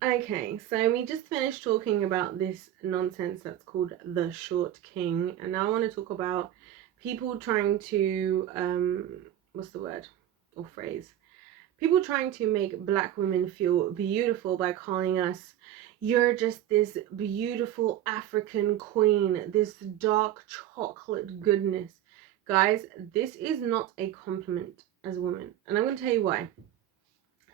Okay, so we just finished talking about this nonsense that's called the short king, and now I want to talk about people trying to what's the word or phrase? People trying to make black women feel beautiful by calling us, you're just this beautiful African queen, this dark chocolate goodness. Guys, this is not a compliment as a woman, and I'm going to tell you why.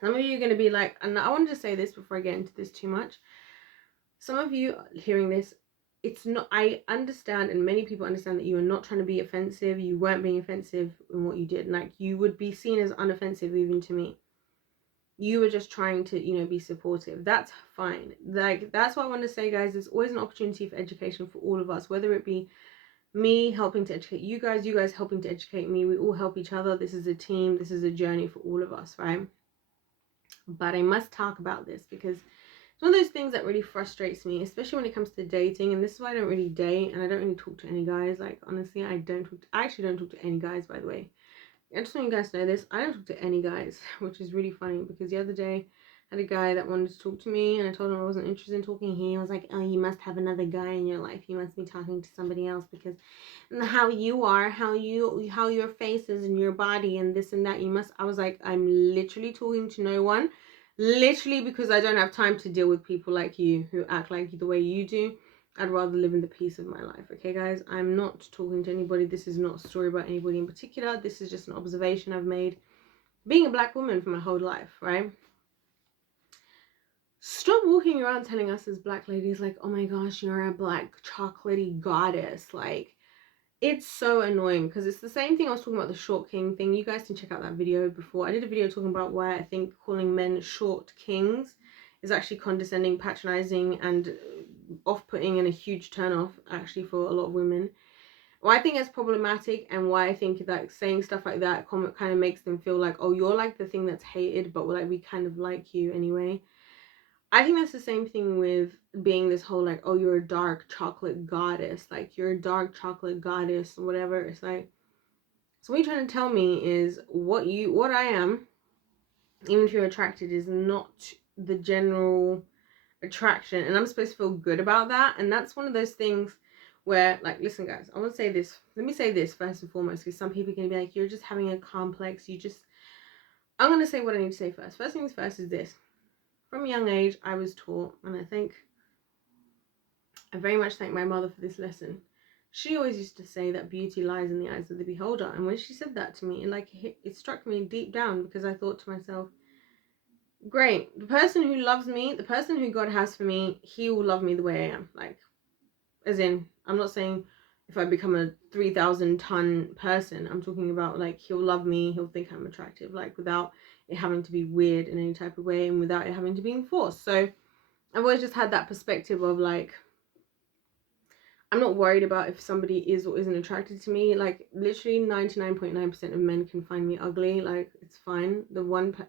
Some of you are going to be like, and I want to say this before I get into this too much. Some of you hearing this, it's not, I understand, and many people understand that you are not trying to be offensive. You weren't being offensive in what you did. Like, you would be seen as unoffensive even to me. You were just trying to, be supportive. That's fine. Like, that's what I want to say, guys. There's always an opportunity for education for all of us, whether it be me helping to educate you guys helping to educate me. We all help each other. This is a team. This is a journey for all of us, right? But I must talk about this because it's one of those things that really frustrates me, especially when it comes to dating. And this is why I don't really date and I don't really talk to any guys. Like, honestly, I actually don't talk to any guys, by the way. I just want you guys to know this. I don't talk to any guys, which is really funny because the other day I had a guy that wanted to talk to me and I told him I wasn't interested in talking. He was like, oh, you must have another guy in your life. You must be talking to somebody else because how you are, how your face is and your body and this and that. I was like, I'm literally talking to no one. Literally, because I don't have time to deal with people like you who act like the way you do. I'd rather live in the peace of my life. Okay, guys? I'm not talking to anybody. This is not a story about anybody in particular. This is just an observation I've made being a black woman for my whole life, right? Stop walking around telling us as black ladies, like, oh my gosh, you're a black chocolatey goddess. Like, it's so annoying because it's the same thing I was talking about the short king thing. You guys can check out that video before. I did a video talking about why I think calling men short kings is actually condescending, patronizing, and off-putting and a huge turn-off actually for a lot of women. Why I think it's problematic and why I think that saying stuff like that kind of makes them feel like, oh, you're like the thing that's hated, but like we kind of like you anyway. I think that's the same thing with being this whole like, oh, you're a dark chocolate goddess, like you're a dark chocolate goddess or whatever. It's like, so what you're trying to tell me is what I am, even if you're attracted, is not the general attraction, and I'm supposed to feel good about that. And that's one of those things where, like, listen, guys, I want to say this. Let me say this first and foremost, because some people are gonna be like, you're just having a complex. I'm gonna say what I need to say first. First things first is this. From a young age, I was taught, and I very much thank my mother for this lesson. She always used to say that beauty lies in the eyes of the beholder. And when she said that to me, it struck me deep down because I thought to myself, great, the person who loves me, the person who God has for me, he will love me the way I am. Like, as in, I'm not saying if I become a 3,000 ton person, I'm talking about like he'll love me, he'll think I'm attractive, like without it having to be weird in any type of way and without it having to be enforced. So I've always just had that perspective of like, I'm not worried about if somebody is or isn't attracted to me. Like, literally 99.9% of men can find me ugly. Like, it's fine. The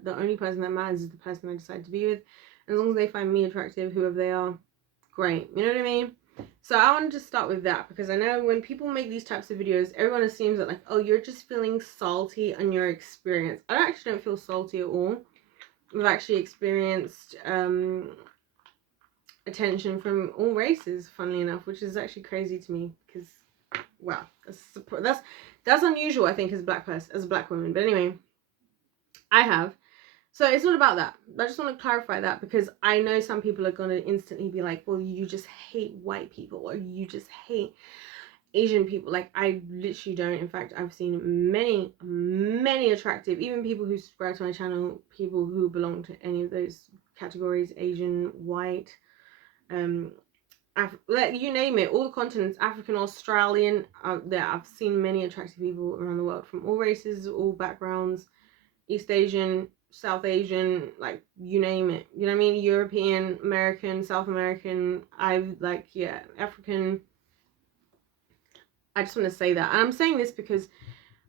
only person that matters is the person I decide to be with. As long as they find me attractive, whoever they are, great. You know what I mean? So I want to just start with that because I know when people make these types of videos, everyone assumes that like, oh, you're just feeling salty on your experience. I actually don't feel salty at all. I've actually experienced attention from all races, funnily enough, which is actually crazy to me because, wow, that's unusual, I think, as a black woman. But anyway, I have. So it's not about that. I just want to clarify that because I know some people are going to instantly be like, well, you just hate white people or you just hate Asian people. Like, I literally don't. In fact, I've seen many attractive, even people who subscribe to my channel, people who belong to any of those categories, Asian, white, like, you name it, all the continents, African, Australian, there. I've seen many attractive people around the world from all races, all backgrounds, East Asian, South Asian, like, you name it. You know what I mean? European, American, South American, African. I just want to say that. And I'm saying this because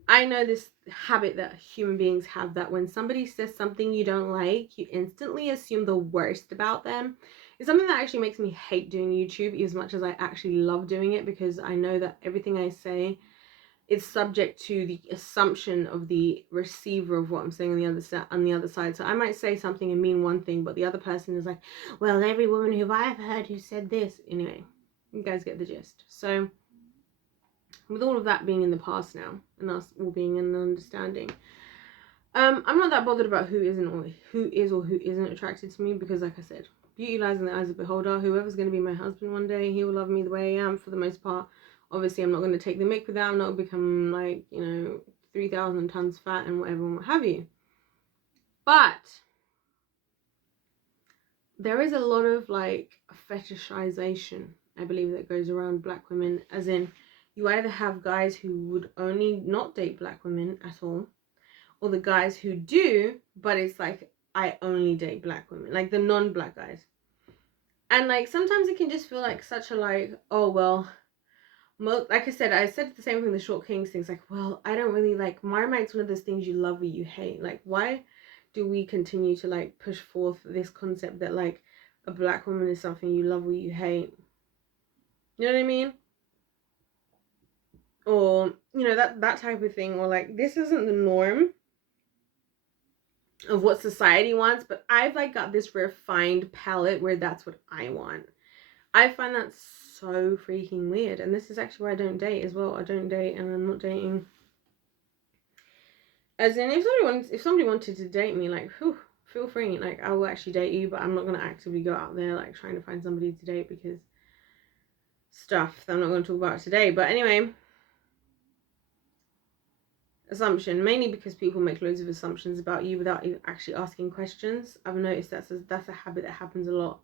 I know this habit that human beings have, that when somebody says something you don't like, you instantly assume the worst about them. It's something that actually makes me hate doing YouTube as much as I actually love doing it, because I know that everything I say it's subject to the assumption of the receiver of what I'm saying on the other side. So I might say something and mean one thing, but the other person is like, well, every woman who I've heard who said this. Anyway, you guys get the gist. So with all of that being in the past now, and us all being in an understanding, I'm not that bothered about who is or who isn't attracted to me, because like I said, beauty lies in the eyes of the beholder. Whoever's going to be my husband one day, he will love me the way I am for the most part. Obviously, I'm not going to take the mick with that. I'm not become like, 3,000 tons fat and whatever and what have you. But there is a lot of like fetishization, I believe, that goes around black women, as in you either have guys who would only not date black women at all, or the guys who do, but it's like, I only date black women, like the non-black guys. And like sometimes it can just feel like such a like, oh well, like I said the same thing, the short kings things, like, well, I don't really like, Marmite's one of those things you love or you hate. Like, why do we continue to like push forth this concept that like a black woman is something you love or you hate? You know what I mean? Or that type of thing, or like, this isn't the norm of what society wants, but I've like got this refined palette where that's what I want. I find that so freaking weird, and this is actually why I don't date as well. I don't date, and I'm not dating. As in, if somebody wanted to date me, like, whew, feel free. Like, I will actually date you, but I'm not gonna actively go out there like trying to find somebody to date, because stuff that I'm not going to talk about today. But anyway, assumption, mainly because people make loads of assumptions about you without even actually asking questions. I've noticed that's a habit that happens a lot.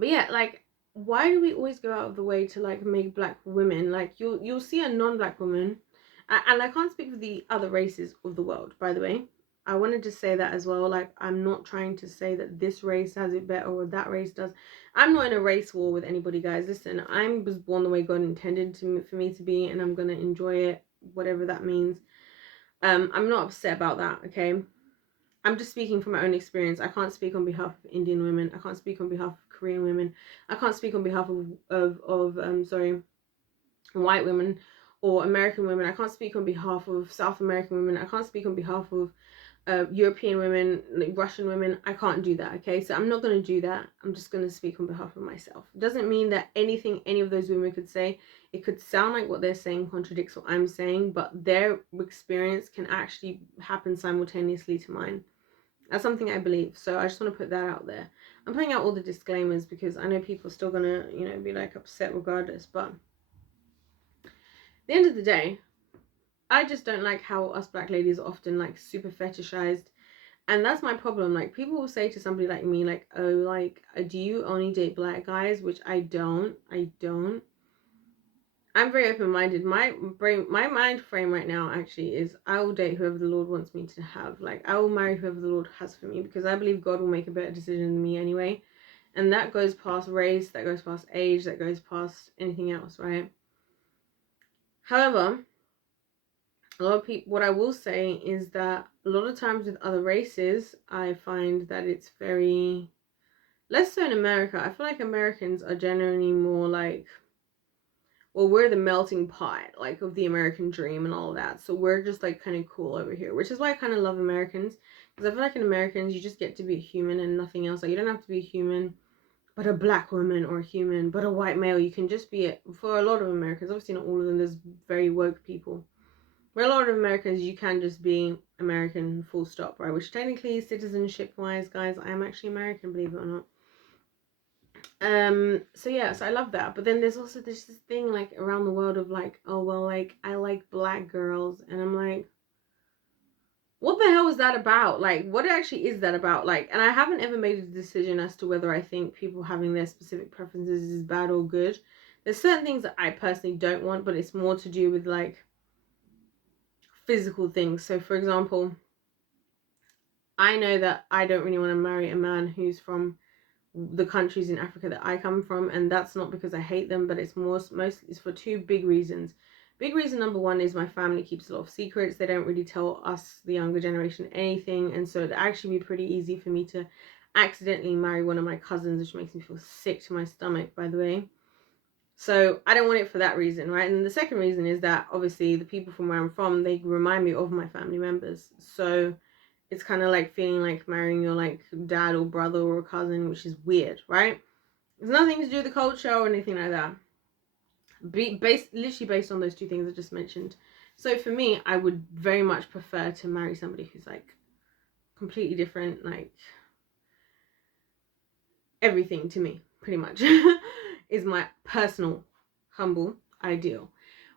But yeah, like, why do we always go out of the way to like make black women, like, you'll see a non-black woman, and I can't speak for the other races of the world, by the way. I wanted to say that as well. Like, I'm not trying to say that this race has it better or that race does. I'm not in a race war with anybody, guys. Listen, I was born the way God intended for me to be, and I'm gonna enjoy it, whatever that means. I'm not upset about that, okay? I'm just speaking from my own experience. I can't speak on behalf of Indian women. I can't speak on behalf of Korean women. I can't speak on behalf of white women or American women. I can't speak on behalf of South American women. I can't speak on behalf of European women, like Russian women. I can't do that, okay? So I'm not going to do that. I'm just going to speak on behalf of myself. It doesn't mean that anything any of those women could say, it could sound like what they're saying contradicts what I'm saying, but their experience can actually happen simultaneously to mine. That's something I believe. So I just want to put that out there. I'm putting out all the disclaimers because I know people are still going to, be like upset regardless. But at the end of the day, I just don't like how us black ladies are often like super fetishized. And that's my problem. Like, people will say to somebody like me, like, oh, like, do you only date black guys? Which I don't. I'm very open-minded. My mind frame right now actually is, I will date whoever the Lord wants me to have. Like, I will marry whoever the Lord has for me, because I believe God will make a better decision than me anyway. And that goes past race, that goes past age, that goes past anything else, right? However, a lot of people, what I will say is that a lot of times with other races, I find that it's very, less so in America. I feel like Americans are generally more like, well, we're the melting pot, like, of the American dream and all of that. So we're just like kind of cool over here, which is why I kind of love Americans, because I feel like in Americans you just get to be a human and nothing else. Like, you don't have to be a human but a black woman, or a human but a white male. You can just be it. For a lot of Americans, obviously not all of them, there's very woke people. For a lot of Americans, you can just be American, full stop, right? Which technically, citizenship wise, guys, I am actually American, believe it or not. So yeah, so I love that. But then there's also this thing like around the world of like, oh well, like, I like black girls, and I'm like, what the hell is that about? Like, what actually is that about? Like, and I haven't ever made a decision as to whether I think people having their specific preferences is bad or good. There's certain things that I personally don't want, but it's more to do with like physical things. So for example, I know that I don't really want to marry a man who's from the countries in Africa that I come from, and that's not because I hate them, but it's mostly it's for two big reasons. Big reason number one is my family keeps a lot of secrets. They don't really tell us, the younger generation, anything, and so it'd actually be pretty easy for me to accidentally marry one of my cousins, which makes me feel sick to my stomach, by the way. So I don't want it for that reason, right? And the second reason is that obviously the people from where I'm from, they remind me of my family members. So it's kind of like feeling like marrying your like dad or brother or cousin, which is weird, right? It's nothing to do with the culture or anything like that. Literally based on those two things I just mentioned. So for me, I would very much prefer to marry somebody who's like completely different, like everything to me, pretty much, is my personal, humble ideal,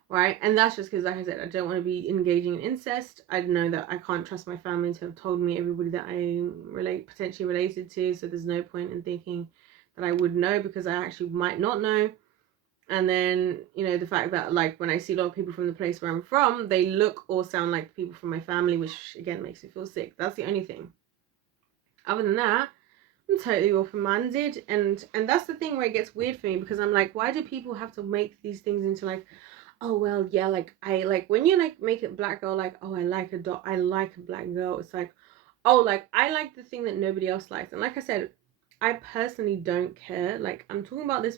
right? And that's just because, like I said, I don't want to be engaging in incest. I know that I can't trust my family to have told me everybody that I potentially related to, so there's no point in thinking that I would know, because I actually might not know. And then, you know, the fact that like when I see a lot of people from the place where I'm from, they look or sound like people from my family, which again makes me feel sick. That's the only thing. Other than that, I'm totally open-minded, and that's the thing where it gets weird for me, because I'm like, why do people have to make these things into like, oh well, yeah, like I like when you like make it black girl, like, oh, I like a black girl. It's like, oh, like I like the thing that nobody else likes. And like I said, I personally don't care. Like, I'm talking about this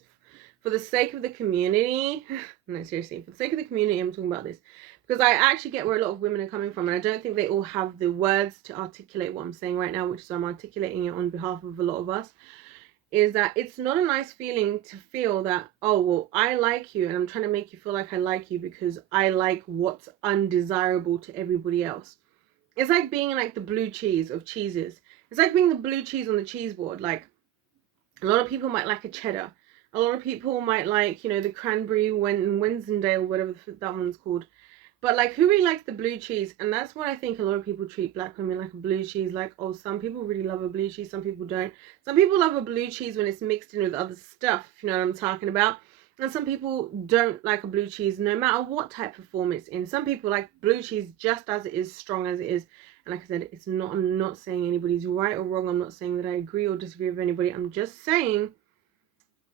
for the sake of the community. No, seriously, for the sake of the community, I'm talking about this because I actually get where a lot of women are coming from, and I don't think they all have the words to articulate what I'm saying right now, which is I'm articulating it on behalf of a lot of us. Is that it's not a nice feeling to feel that, oh, well, I like you and I'm trying to make you feel like I like you because I like what's undesirable to everybody else. It's like being like the blue cheese of cheeses. It's like being the blue cheese on the cheese board. Like, a lot of people might like a cheddar. A lot of people might like, you know, the cranberry Wensleydale, whatever that one's called. But like, who really likes the blue cheese? And that's what I think a lot of people treat black women like, a blue cheese. Like, oh, some people really love a blue cheese, some people don't. Some people love a blue cheese when it's mixed in with other stuff, if you know what I'm talking about. And some people don't like a blue cheese no matter what type of form it's in. Some people like blue cheese just as it is, strong as it is. And like I said, it's not, I'm not saying anybody's right or wrong. I'm not saying that I agree or disagree with anybody. I'm just saying,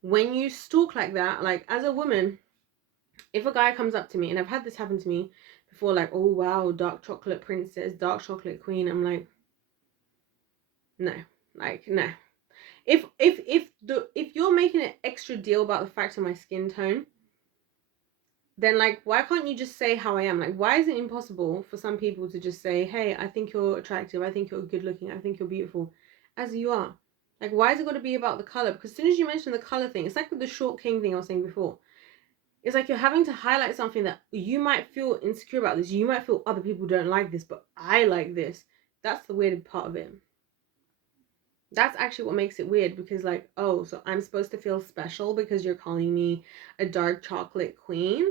when you stalk like that, like as a woman, if a guy comes up to me, and I've had this happen to me before, like, oh wow, dark chocolate princess, dark chocolate queen, I'm like, no, like, no. If you're making an extra deal about the fact of my skin tone, then like, why can't you just say how I am? Like, why is it impossible for some people to just say, hey, I think you're attractive, I think you're good looking, I think you're beautiful, as you are? Like, why is it got to be about the color? Because as soon as you mention the color thing, it's like with the short king thing I was saying before. It's like you're having to highlight something that you might feel insecure about this. You might feel other people don't like this, but I like this. That's the weird part of it. That's actually what makes it weird, because like, oh, so I'm supposed to feel special because you're calling me a dark chocolate queen?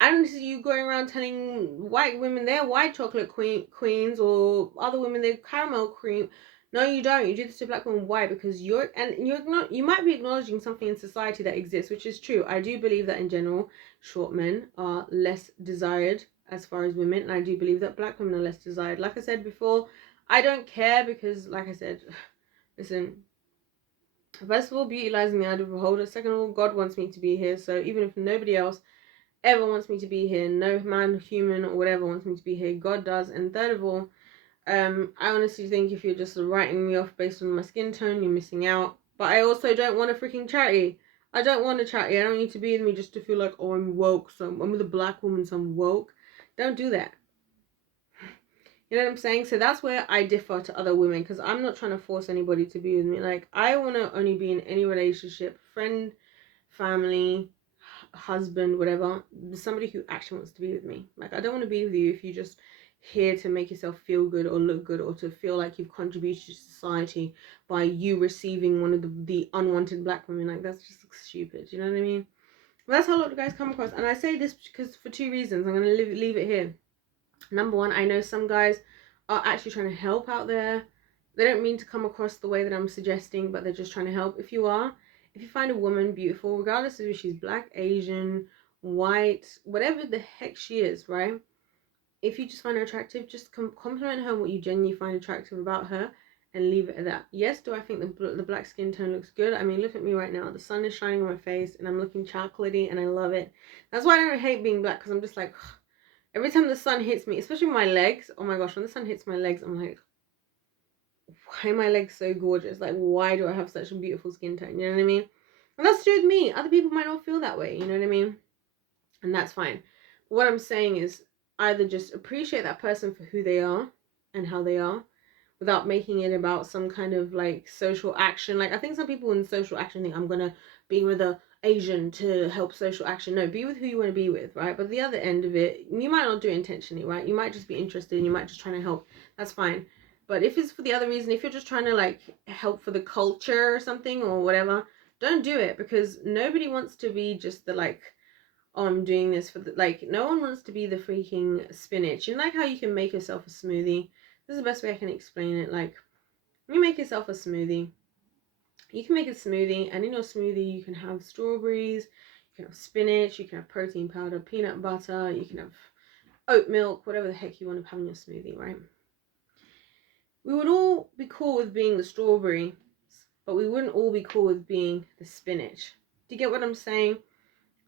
I don't see you going around telling white women they're white chocolate queens, or other women they're caramel cream. No, you don't. You do this to black women. Why? Because you're not. You might be acknowledging something in society that exists, which is true. I do believe that in general, short men are less desired as far as women, and I do believe that black women are less desired. Like I said before, I don't care because, like I said, listen. First of all, beauty lies in the eye of the beholder. Second of all, God wants me to be here. So even if nobody else ever wants me to be here, no man, human, or whatever wants me to be here, God does. And third of all, I honestly think if you're just writing me off based on my skin tone, you're missing out. But I also don't want a freaking chatty. I don't want a chatty. I don't need to be with me just to feel like, oh, I'm woke, so I'm with a black woman, so I'm woke. Don't do that. You know what I'm saying? So that's where I differ to other women, because I'm not trying to force anybody to be with me. Like, I want to only be in any relationship, friend, family, husband, whatever, somebody who actually wants to be with me. Like, I don't want to be with you if you just here to make yourself feel good or look good, or to feel like you've contributed to society by you receiving one of the unwanted black women. Like, that's just stupid. You know what I mean? But that's how a lot of guys come across. And I say this because for two reasons. I'm going to leave it here. Number one, I know some guys are actually trying to help out there. They don't mean to come across the way that I'm suggesting, but they're just trying to help. If you find a woman beautiful, regardless of if she's black, Asian, white, whatever the heck she is, right? If you just find her attractive, just compliment her on what you genuinely find attractive about her, and leave it at that. Yes, do I think the black skin tone looks good? I mean, look at me right now. The sun is shining on my face, and I'm looking chocolatey, and I love it. That's why I don't hate being black, because I'm just like, every time the sun hits me, especially my legs, oh my gosh, when the sun hits my legs, I'm like, why are my legs so gorgeous? Like, why do I have such a beautiful skin tone? You know what I mean? And that's to do with me. Other people might not feel that way, you know what I mean? And that's fine. What I'm saying is either just appreciate that person for who they are and how they are without making it about some kind of like social action. Like I think some people in social action think I'm gonna be with a Asian to help social action. No, be with who you want to be with, right? But the other end of it, you might not do it intentionally, right? You might just be interested and you might just trying to help. That's fine. But if it's for the other reason, if you're just trying to like help for the culture or something or whatever, don't do it, because nobody wants to be just the like, oh, I'm doing this for the, like, no one wants to be the freaking spinach. You know, like how you can make yourself a smoothie? This is the best way I can explain it. Like, you make yourself a smoothie. You can make a smoothie, and in your smoothie, you can have strawberries, you can have spinach, you can have protein powder, peanut butter, you can have oat milk, whatever the heck you want to have in your smoothie, right? We would all be cool with being the strawberry, but we wouldn't all be cool with being the spinach. Do you get what I'm saying?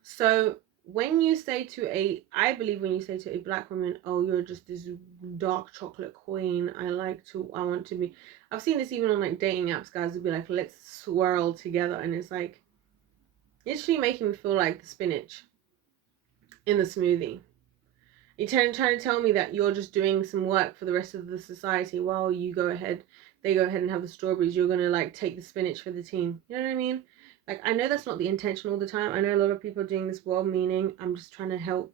So when you say to I believe when you say to a black woman, oh, you're just this dark chocolate queen, I want to be. I've seen this even on like dating apps, guys will be like, let's swirl together. And it's like, literally making me feel like the spinach in the smoothie. You're trying to tell me that you're just doing some work for the rest of the society while they go ahead and have the strawberries. You're going to like take the spinach for the team. You know what I mean? Like, I know that's not the intention all the time. I know a lot of people are doing this well meaning. I'm just trying to help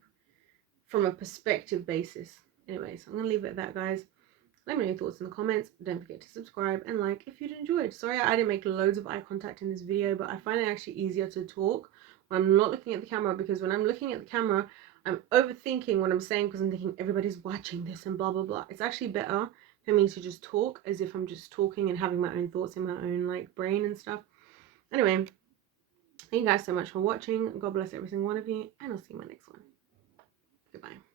from a perspective basis. Anyways, I'm going to leave it at that, guys. Let me know your thoughts in the comments. Don't forget to subscribe and like if you'd enjoyed. Sorry I didn't make loads of eye contact in this video, but I find it actually easier to talk when I'm not looking at the camera, because when I'm looking at the camera, I'm overthinking what I'm saying because I'm thinking everybody's watching this and blah, blah, blah. It's actually better for me to just talk as if I'm just talking and having my own thoughts in my own like brain and stuff. Anyway, thank you guys so much for watching. God bless every single one of you, and I'll see you in my next one. Goodbye.